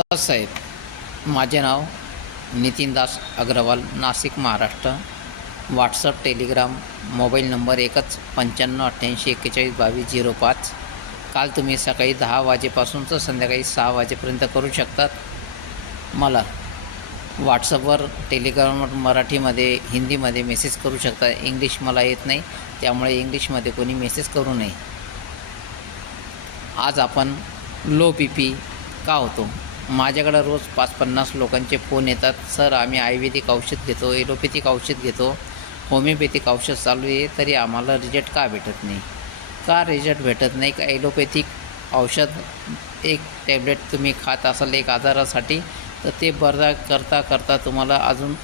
साहेब माझे नाव Nitindas Agarwal Nashik Maharashtra. WhatsApp telegram mobile number एकच पंच्याण्णव अठ्ठ्याऐंशी एक्केचाळीस बावीस झिरो पाच. काल तुम्ही सकाळी दहा वाजेपासूनचं संध्याकाळी सहा वाजेपर्यंत करू शकतात. मला व्हॉट्सअपवर टेलिग्रामवर मराठीमध्ये हिंदीमध्ये मेसेज करू शकता. इंग्लिश मला येत नाही त्यामुळे इंग्लिशमध्ये कोणी मेसेज करू नये. आज आपण लो बी पी का होतो? माझ्याकडं रोज पाच पन्नास लोकांचे फोन येतात. सर आम्ही आयुर्वेदिक औषध घेतो एलोपॅथिक औषध घेतो होमिओपॅथिक औषध चालू आहे तरी आम्हाला रिजल्ट का भेटत नाही? का रिजल्ट भेटत नाही? का एलोपॅथिक औषध एक टॅबलेट तुम्ही खात असाल एक आजारासाठी तर ते बरा करता करता तुम्हाला अजून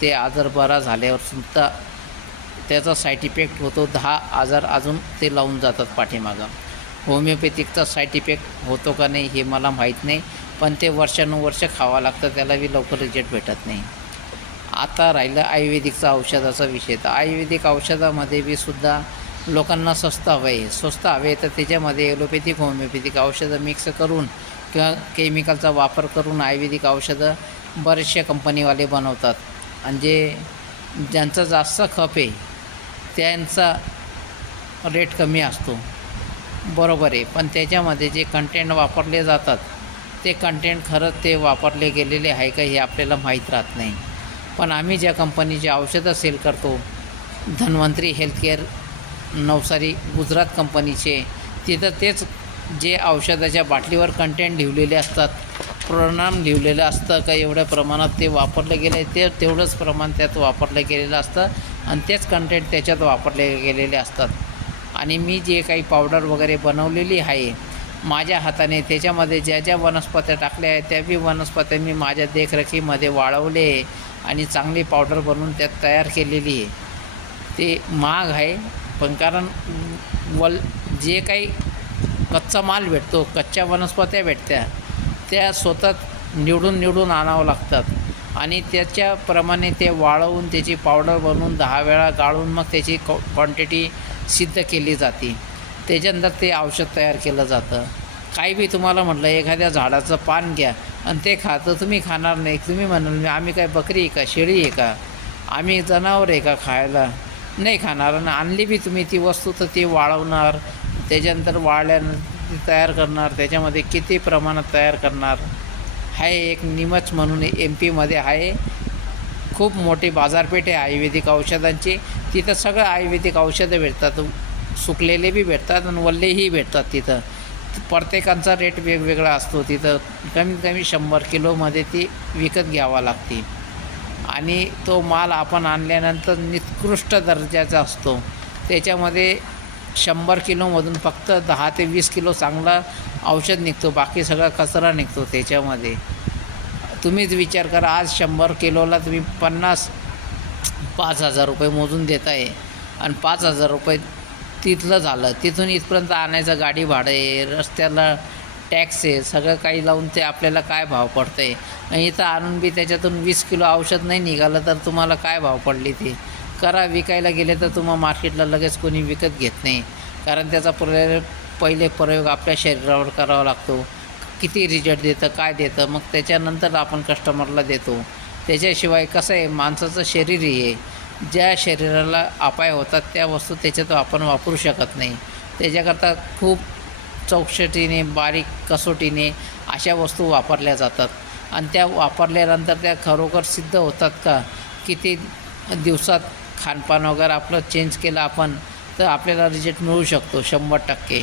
ते आजार बरा झाल्यावर सुद्धा त्याचा साईड इफेक्ट होतो. दहा आजार अजून ते लावून जातात पाठीमागं. होमिओपॅथिकचा साईड इफेक्ट होतो का नाही हे मला माहीत नाही. पण ते वर्षानुवर्ष खावं लागतं त्याला बी लवकर रिजल्ट भेटत नाही. आता राहिलं आयुर्वेदिकचा औषधाचा विषय. तर आयुर्वेदिक औषधामध्ये बी सुद्धा लोकांना स्वस्त हवं आहे. स्वस्त हवे तर त्याच्यामध्ये एलोपॅथिक होमिओपॅथिक औषधं मिक्स करून किंवा केमिकलचा वापर करून आयुर्वेदिक औषधं बरेचशा कंपनीवाले बनवतात. म्हणजे आणि जे ज्यांचा जास्त खप आहे त्यांचा रेट कमी असतो. बरोबर आहे. पण त्याच्यामध्ये जे कंटेंट वापरले जातात ते कंटेंट खरंच ते वापरले गेलेले आहे का हे आपल्याला माहीत राहत नाही. पण आम्ही ज्या कंपनीचे औषधं सेल करतो धन्वंतरी हेल्थकेअर नवसारी गुजरात कंपनीचे तिथं तेच जे औषधाच्या बाटलीवर कंटेंट लिहिलेले असतात प्रमाण लिहिलेलं असतं का एवढ्या प्रमाणात ते वापरलं गेलं ते तेवढंच प्रमाण त्यात वापरलं गेलेलं असतं आणि तेच कंटेंट त्याच्यात वापरले गेलेले असतात. आणि मी जे काही पावडर वगैरे बनवलेली आहे माझ्या हाताने त्याच्यामध्ये ज्या ज्या वनस्पत्या टाकल्या आहेत त्या बी वनस्पत्या मी माझ्या देखरेखीमध्ये वाळवले आणि चांगली पावडर बनवून त्यात तयार केलेली आहे. ते महाग आहे पण कारण वल जे काही कच्चा माल भेटतो कच्च्या वनस्पत्या भेटत्या त्या स्वतः निवडून निवडून आणावं लागतात. आणि त्याच्याप्रमाणे ते वाळवून त्याची पावडर बनवून दहा वेळा गाळून मग त्याची क्व क्वांटिटी सिद्ध केली जाते. त्याच्यानंतर ते औषध तयार केलं जातं. काही बी तुम्हाला म्हटलं एखाद्या झाडाचं पान घ्या आणि ते खा तर तुम्ही खाणार नाही. तुम्ही म्हणाल आम्ही काय बकरी आहे का शेळी आहे का? आम्ही जनावर आहे का खायला? नाही खाणार. आणि आणली बी तुम्ही ती वस्तू तर ती वाळवणार. त्याच्यानंतर वाळल्यानंतर ती तयार करणार. त्याच्यामध्ये किती प्रमाणात तयार करणार? आहे एक निमच म्हणून एम पीमध्ये आहे. खूप मोठी बाजारपेठ आहे आयुर्वेदिक औषधांची. तिथं सगळं आयुर्वेदिक औषधं भेटतात. सुकलेले बी भेटतात आणि वल्लेही भेटतात तिथं. प्रत्येकांचा रेट वेगवेगळा असतो. तिथं कमीत कमी शंभर किलोमध्ये ती विकत घ्यावा लागते. आणि तो माल आपण आणल्यानंतर निकृष्ट दर्जाचा असतो. त्याच्यामध्ये शंभर किलोमधून फक्त दहा ते वीस किलो चांगला औषध निघतो. बाकी सगळा कचरा निघतो त्याच्यामध्ये. तुम्हीच विचार करा आज शंभर किलोला तुम्ही पन्नास पाच हजार रुपये मोजून देत आहे आणि पाच हजार रुपये तिथलं झालं. तिथून इथपर्यंत आणायचं गाडी भाडं आहे रस्त्याला टॅक्स आहे सगळं काही लावून ते आपल्याला काय भाव पडतं आहे आणि इथं आणून बी त्याच्यातून वीस किलो औषध नाही निघालं तर तुम्हाला काय भाव पडली ते? करा विकायला गेले तर तुम्हाला मार्केटला लगेच कोणी विकत घेत नाही. कारण त्याचा प्रयोग पहिले प्रयोग आपल्या शरीरावर करावा लागतो. किती रिजल्ट देतं काय देतं मग त्याच्यानंतर आपण कस्टमरला देतो. त्याच्याशिवाय कसं आहे माणसाचं शरीरही आहे ज्या शरीराला अपाय होतात त्या वस्तू त्याच्यात आपण वापरू शकत नाही. त्याच्याकरता खूप चौकशटीने बारीक कसोटीने अशा वस्तू वापरल्या जातात. आणि त्या वापरल्यानंतर त्या खरोखर सिद्ध होतात का? किती दिवसात खानपान वगैरे आपलं चेंज केलं आपण तर आपल्याला रिजल्ट मिळू शकतो शंभर टक्के.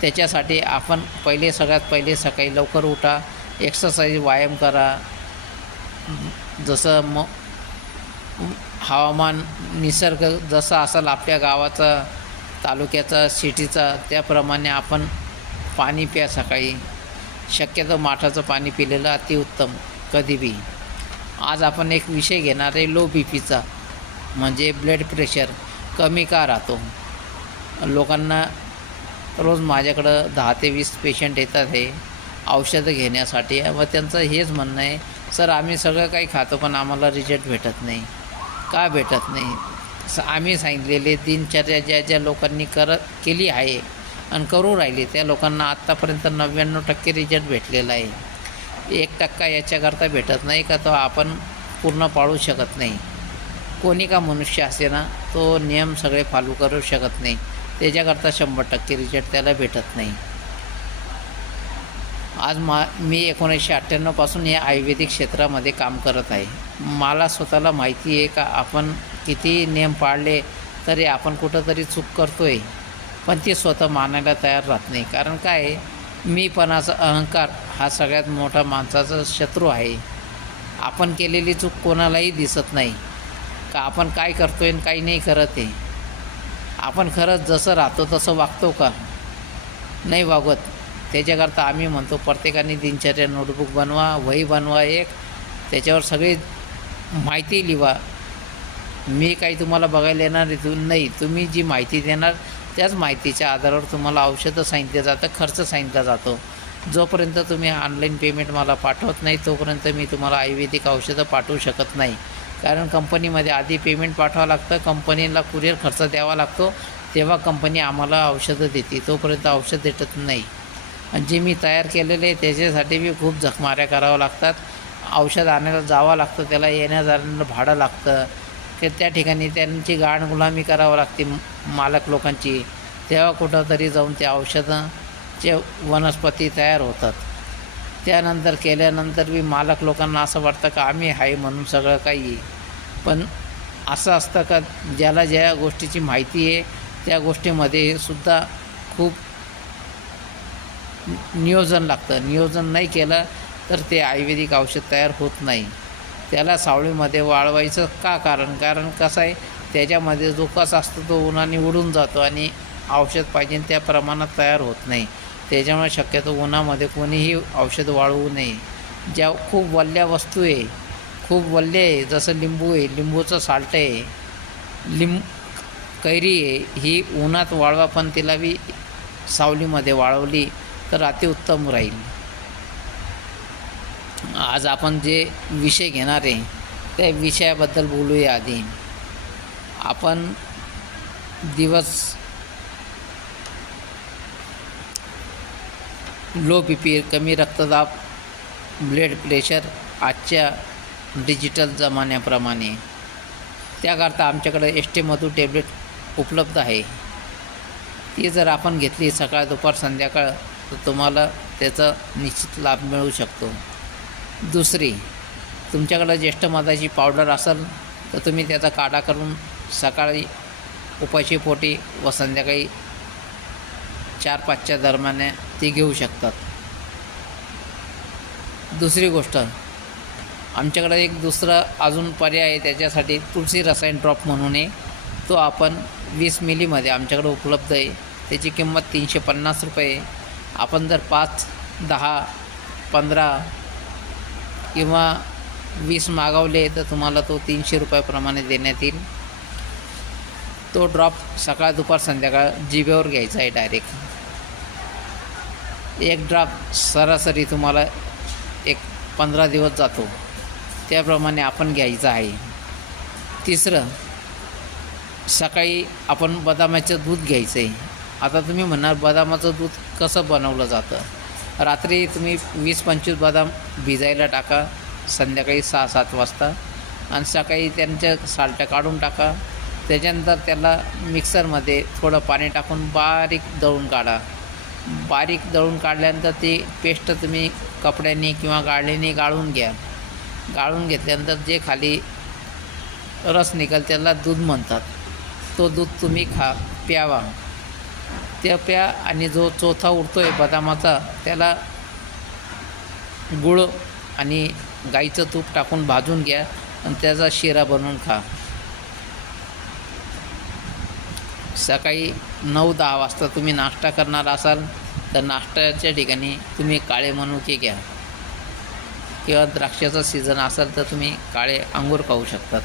त्याच्यासाठी आपण पहिले सगळ्यात पहिले सकाळी लवकर उठा एक्सरसाइज व्यायाम करा. जसं म हवामान निसर्ग जसा असेल आपल्या गावाचा तालुक्याचा सिटीचा त्याप्रमाणे आपण पाणी प्या सकाळी. शक्यतो माठाचं पाणी पिलेलं अतिउत्तम कधी बी आज आपण एक विषय घेणार आहे लो बी पीचा म्हणजे ब्लड प्रेशर कमी का राहतो? लोकांना रोज माझ्याकडं दहा ते वीस पेशंट येतात हे औषधं घेण्यासाठी. व त्यांचं हेच म्हणणं आहे सर आम्ही सगळं काही खातो पण आम्हाला रिजल्ट भेटत नाही. का भेटत नाही? स आम्ही सांगितलेले दिनचर्या ज्या ज्या लोकांनी करत केली आहे आणि करू राहिली त्या लोकांना आत्तापर्यंत नव्याण्णव टक्के रिजल्ट भेटलेला आहे. एक टक्का याच्याकरता भेटत नाही का तो आपण पूर्ण पाळू शकत नाही. कोणी का मनुष्य असे ना तो नियम सगळे फॉलो करू शकत नाही. त्याच्याकरता शंभर टक्के रिजल्ट त्याला भेटत नाही. आज मा मी एकोणीसशे अठ्ठ्याण्णवपासून या आयुर्वेदिक क्षेत्रामध्ये काम करत आहे. मला स्वतःला माहिती आहे का आपण किती नियम पाळले तरी आपण कुठंतरी चूक करतो आहे पण ती स्वतः मानायला तयार राहत नाही. कारण काय आहे, मीपणाचा अहंकार हा सगळ्यात मोठा माणसाचा शत्रू आहे. आपण केलेली चूक कोणालाही दिसत नाही. का आपण काय करतोय आणि काही नाही करत आहे? आपण खरंच जसं राहतो तसं वागतो का? नाही वागत. त्याच्याकरता आम्ही म्हणतो प्रत्येकाने दिनचर्या नोटबुक बनवा वही बनवा एक. त्याच्यावर सगळी माहिती लिहा मी काही तुम्हाला बघायला येणार नाही नाही. तुम्ही जी माहिती देणार त्याच माहितीच्या आधारावर तुम्हाला औषधं सांगितलं जातं खर्च सांगितला जातो. जोपर्यंत तुम्ही ऑनलाईन पेमेंट मला पाठवत नाही तोपर्यंत मी तुम्हाला आयुर्वेदिक औषधं पाठवू शकत नाही. कारण कंपनीमध्ये आधी पेमेंट पाठवावं लागतं कंपनीला कुरिअर खर्च द्यावा लागतो तेव्हा कंपनी आम्हाला औषधं देते. तोपर्यंत औषध भेटत नाही. आणि जे मी तयार केलेले आहे त्याच्यासाठी बी खूप जखमाऱ्या कराव्या लागतात. औषध आणायला जावं लागतं त्याला येण्या जाण्याला भाडं लागतं. की त्या ठिकाणी त्यांची गाण गुलामी करावं लागते मालक लोकांची. तेव्हा कुठंतरी जाऊन ते औषधाचे वनस्पती तयार होतात. त्यानंतर केल्यानंतर बी मालक लोकांना असं वाटतं का आम्ही आहे म्हणून सगळं काही पण असं असतं का ज्याला ज्या गोष्टीची माहिती आहे त्या गोष्टीमध्ये सुद्धा खूप नियोजन लागतं. नियोजन नाही केलं तर ते आयुर्वेदिक औषध तयार होत नाही. त्याला सावळीमध्ये वाळवायचं का कारण? कारण कसं आहे त्याच्यामध्ये जो कस असतो तो उन्हाने उडून जातो आणि औषध पाहिजे त्या प्रमाणात तयार होत नाही. त्याच्यामुळे शक्यतो उन्हामध्ये कोणीही औषध वाळवू नये. ज्या खूप वल्ल्या वस्तू आहे खूप वल्ले आहे जसं लिंबू आहे लिंबूचं साल्ट आहे लिंब कैरी आहे ही उन्हात वाळवा पण तिला बी सावलीमध्ये वाळवली तर अतिउत्तम राहील. आज आपण जे विषय घेणार आहे त्या विषयाबद्दल बोलूया आधी. आपण दिवस लो बी पी कमी रक्तदाब ब्लड प्रेशर आजच्या डिजिटल जमान्याप्रमाणे. त्याकरता आमच्याकडे एस टी मधू उपलब्ध आहे. ती जर आपण घेतली सकाळ दुपार संध्याकाळ तर तुम्हाला त्याचा निश्चित लाभ मिळू शकतो. दुसरी तुमच्याकडं ज्येष्ठ मधाची पावडर असेल तर तुम्ही त्याचा काढा करून सकाळी उपाशी पोटी व संध्याकाळी चार पाचच्या दरम्यान ती घेऊ शकतात. दुसरी गोष्ट आमच्याकडे एक दुसरा अजून पर्याय आहे त्याच्यासाठी तुळशी रसायन ड्रॉप म्हणून आहे. तो आपण वीस मिलीमध्ये आमच्याकडे उपलब्ध आहे. त्याची किंमत तीनशे पन्नास रुपये आपण जर पाच दहा पंधरा किंवा वीस मागवले तर तुम्हाला तो तीनशे रुपयाप्रमाणे देण्यात येईल. तो ड्रॉप सकाळ दुपार संध्याकाळ जिभेवर घ्यायचा आहे डायरेक्ट एक ड्रॉप सरासरी तुम्हाला एक पंधरा दिवस जातो. त्याप्रमाणे आपण घ्यायचं आहे. तिसरं सकाळी आपण बदामाचं दूध घ्यायचं आहे आता तुम्ही म्हणणार बदामाचं दूध कसं बनवलं जातं? रात्री तुम्ही वीस पंचवीस बदाम भिजायला टाका. संध्याकाळी सहा सात वाजता. आणि सकाळी त्यांचं साल्टं काढून टाका. त्याच्यानंतर त्याला मिक्सरमध्ये थोडं पाणी टाकून बारीक दळून काढा. बारीक दळून काढल्यानंतर ती पेस्ट तुम्ही कपड्यांनी किंवा गाळणीने गाळून घ्या. गाळून घेतल्यानंतर जे खाली रस निघेल त्याला दूध म्हणतात. तो दूध तुम्ही खा प्यावा. त्या प्या आणि जो चौथा उरतो आहे बदामाचा त्याला गुळ आणि गाईचं तूप टाकून भाजून घ्या आणि त्याचा शिरा बनवून खा. सकाळी नऊ दहा वाजता तुम्ही नाश्ता करणार असाल तर नाश्त्याच्या ठिकाणी तुम्ही काळे मनुके घ्या. किंवा द्राक्षाचा सीझन असेल तर तुम्ही काळे अंगूर खाऊ शकतात.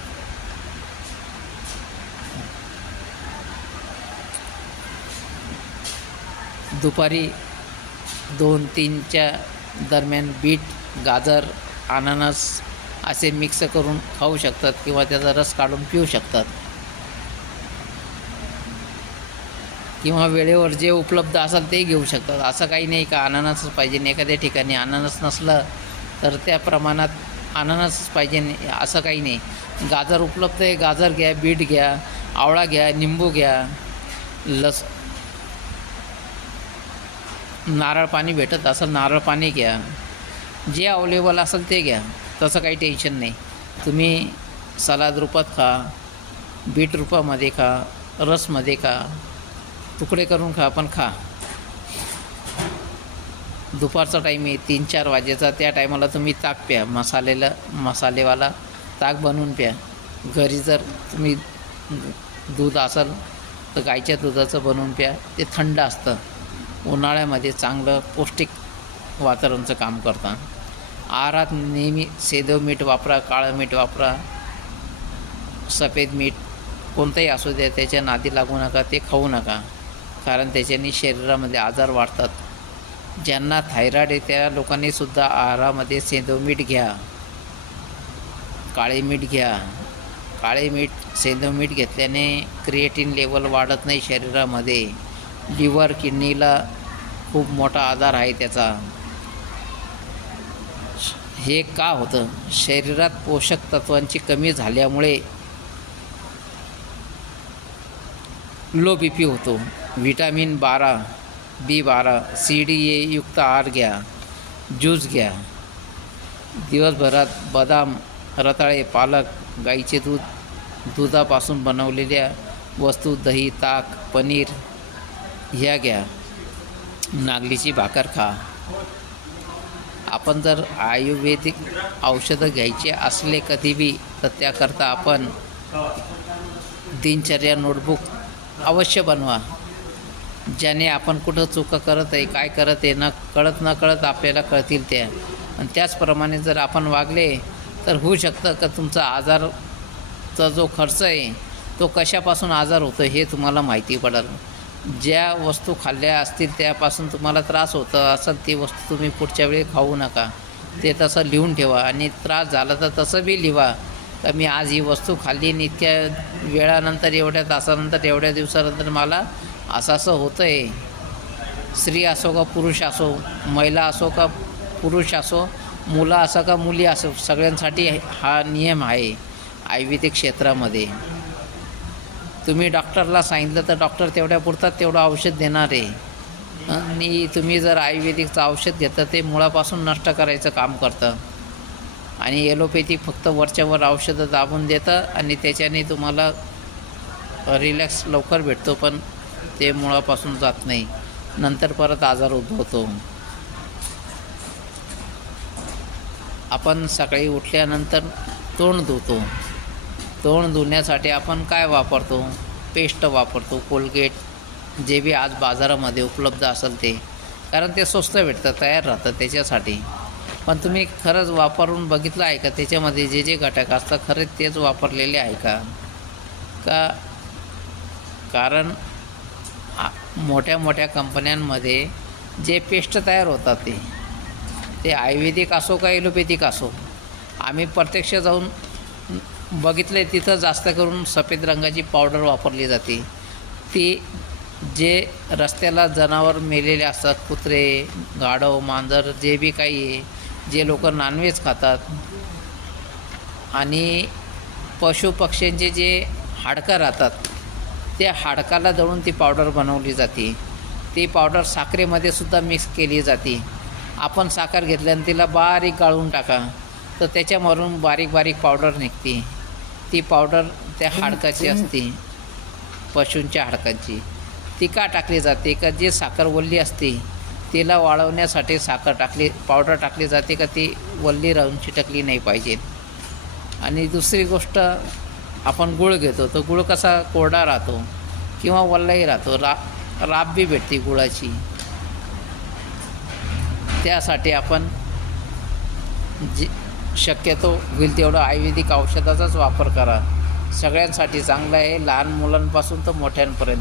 दुपारी दोन तीनच्या दरम्यान बीट गाजर अननस असे मिक्स करून खाऊ शकतात किंवा त्याचा रस काढून पिऊ शकतात. किंवा वेळेवर जे उपलब्ध असेल ते घेऊ शकतात. असं काही नाही का अननसच पाहिजे एखाद्या ठिकाणी अननस नसलं तर त्या प्रमाणात अननस पाहिजे असं काही नाही. गाजर उपलब्ध आहे. गाजर घ्या बीट घ्या आवळा घ्या निंबू घ्या लस नारळ पाणी भेटत असेल नारळ पाणी घ्या. जे अवेलेबल असेल ते घ्या. तसं काही टेन्शन नाही. तुम्ही सलाद रूपात खा बीट रूपामध्ये खा रसमध्ये खा तुकडे करून खा पण खा. दुपारचा टाईम आहे तीन चार वाजेचा. त्या टायमाला तुम्ही ताक प्या. मसालेला मसालेवाला ताक बनवून प्या. घरी जर तुम्ही दूध असेल तर गाईच्या दुधाचं बनवून प्या. ते थंड असतं. उन्हाळ्यामध्ये चांगलं पौष्टिक वातावरणाचं काम करता. आहारात नेहमी सेदव मीठ वापरा काळं मीठ वापरा सफेद मीठ कोणतंही असू द्या त्याच्या नादी लागू नका ते खाऊ नका. कारण त्याच्याने शरीरामध्ये आजार वाढतात. ज्यांना थायरॉईड आहे त्या लोकांनीसुद्धा आहारामध्ये सेंदव मीठ घ्या. काळे मीठ घ्या. काळे मीठ सेंदव मीठ घेतल्याने क्रिएटिन लेवल वाढत नाही शरीरामध्ये. लिव्हर किडनीला खूप मोठा आधार आहे त्याचा. हे का होतं? शरीरात पोषक तत्वांची कमी झाल्यामुळे लो बी पी होतो. व्हिटॅमिन बारा बी बारा सी डी ए युक्त आहार घ्या ज्यूस घ्या. दिवसभरात बदाम रताळे पालक गाईचे दूध दुधापासून बनवलेल्या वस्तू दही ताक पनीर ह्या घ्या. नागलीची भाकर खा. आपण जर आयुर्वेदिक औषधं घ्यायचे असले कधी बी तर त्याकरता आपण दिनचर्या नोटबुक अवश्य बनवा. ज्याने आपण कुठं चुका करत आहे काय करत आहे न कळत न कळत आपल्याला कळतील त्या. आणि त्याचप्रमाणे जर आपण वागले तर होऊ शकतं का तुमचा आजारचा जो खर्च आहे तो कशापासून आजार होतो हे तुम्हाला माहिती पडेल. ज्या वस्तू खाल्ल्या असतील त्यापासून तुम्हाला त्रास होतं असं ती वस्तू तुम्ही पुढच्या वेळी खाऊ नका. ते तसं लिहून ठेवा आणि त्रास झाला तर तसं बी लिहा. का मी आज ही वस्तू खाल्ली आणि इतक्या वेळानंतर एवढ्या तासानंतर एवढ्या दिवसानंतर मला असं असं होतं आहे स्त्री असो का पुरुष असो महिला असो का पुरुष असो मुलं असो का मुली असो सगळ्यांसाठी हा नियम आहे आयुर्वेदिक क्षेत्रामध्ये. तुम्ही डॉक्टरला सांगितलं तर डॉक्टर तेवढ्या पुरतात तेवढं औषध देणार आहे. आणि तुम्ही जर आयुर्वेदिकचं औषध घेतं ते मुळापासून नष्ट करायचं काम करतं. आणि एलोपॅथी फक्त वरच्यावर औषधं दाबून देतं आणि त्याच्याने तुम्हाला रिलॅक्स लवकर भेटतो पण ते मुळापासून जात नाही. नंतर परत आजार उद्भवतो. आपण सकाळी उठल्यानंतर तोंड धुतो. तोंड धुण्यासाठी आपण काय वापरतो? पेस्ट वापरतो कोलगेट जे बी आज बाजारामध्ये उपलब्ध असेल ते. कारण ते स्वस्त भेटतं तयार राहतं त्याच्यासाठी. पण तुम्ही खरंच वापरून बघितलं आहे का? त्याच्यामध्ये जे जे घटक असतात खरंच तेच वापरलेले आहे का? का? कारण मोठ्या मोठ्या कंपन्यांमध्ये जे पेस्ट तयार होतात ते ते आयुर्वेदिक असो का ॲलोपॅथिक असो आम्ही प्रत्यक्ष जाऊन बघितले तिथं जास्त करून सफेद रंगाची पावडर वापरली जाते. ती जे रस्त्याला जनावर मेलेले असतात कुत्रे गाढव मांजर जे बी काही आहे जे लोक नॉनव्हेज खातात. आणि पशुपक्ष्यांचे जे हाडकं राहतात त्या हाडकाला दळून ती पावडर बनवली जाते. ती पावडर साखरेमध्ये सुद्धा मिक्स केली जाते. आपण साखर घेतल्यानं तिला बारीक गाळून टाका तर त्याच्यामधून बारीक बारीक पावडर निघते. ती पावडर त्या हाडकाची असते. पशूंच्या हाडकांची. ती का टाकली जाते का? जे साखर वल्ली असते तिला वाळवण्यासाठी साखर टाकली पावडर टाकली जाते का? ती वल्ली राहून चिटकली नाही पाहिजे. आणि दुसरी गोष्ट आपण गुळ घेतो तो गुळ कसा कोरडा राहतो किंवा वल्लाही राहतो रा राब बी भेटते गुळाची. त्यासाठी आपण जे शक्यतो होईल तेवढं आयुर्वेदिक औषधाचाच वापर करा. सगळ्यांसाठी चांगलं आहे. लहान मुलांपासून तर मोठ्यांपर्यंत.